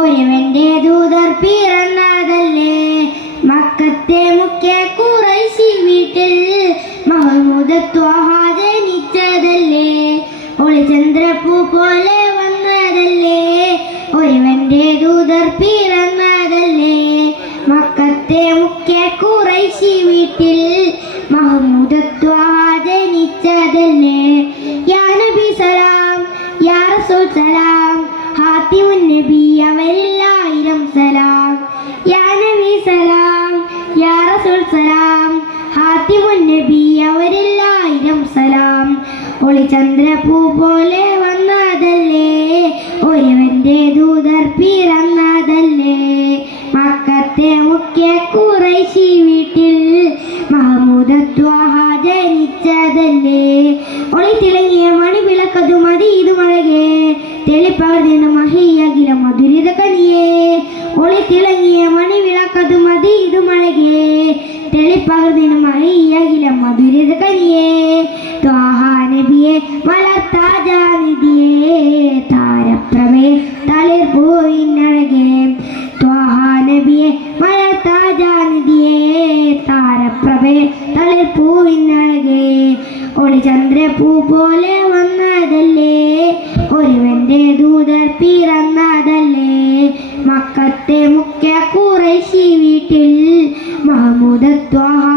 ഒരുവന്റെ ദൂതർ പിറന്നതല്ലേ. മക്കത്തെ മുഖ്യ ഖുറൈശി വീട്ടിൽ മുഹമ്മദ് ത്വാഹ ജനിച്ചതല്ലേ. ഒളിചന്ദ്രപ്പൂ പോലെ വന്നതല്ലേ. ഒരുവന്റെ ദൂതർ പിറന്നതല്ലേ. മക്കത്തെ മുഖ്യ ഖുറൈശി വീട്ടിൽ മുഹമ്മദ് ത്വാഹ ജനിച്ചതല്ലേ. യാ നബി സലാം, യാ റസൂൽ സലാം, ഹാത്തിമുൻ നബി അവരിൽ ആയിരം സലാം. യാ നബി സലാം, യാ റസൂൽ സലാം, ഹാത്തിമുൻ നബി അവരിൽ ആയിരം സലാം. ഒളിചന്ദ്രപ്പൂ പോലെ വന്നതല്ലേ. ഒരുവന്റെ ദൂതർ പിറന്നതല്ലേ. മക്കത്തെ മുഖ്യ ഖുറൈശി വീട്ടിൽ മുഹമ്മദ് ത്വാഹ ജനിച്ചതല്ലേ. ഒളിത്തിളങ്ങിയ മണിവിളക്കതു മതി ഇത് മഴകേ. തെളിപ്പകർന്നു മഹിയകില മധുരിത കനിയേ. ഒളിത്തിളങ്ങിയ മണിവിളക്കതു മതി ഇത് മഴകേ. തെളിപ്പകർന്നു മഹിയകില മധുരിത കനിയേ. ത്വാഹ നബിയെ മലർത്താജാനിധിയേ. താരപ്രഭേ തളിർപ്പൂവിനഴകേ. ത്വാഹ നബിയെ മലർത്താജാനിധിയേ. താരപ്രഭേ തളിർപ്പൂവിനഴകേ. ഒളിചന്ദ്രപ്പൂ പോലെ വന്നതല്ലേ. ഒരുവന്റെ ദൂതർ പിറന്നതല്ലേ. മക്കത്തെ മുഖ്യ ഖുറൈശി വീട്ടിൽ മുഹമ്മദ് ത്വാഹ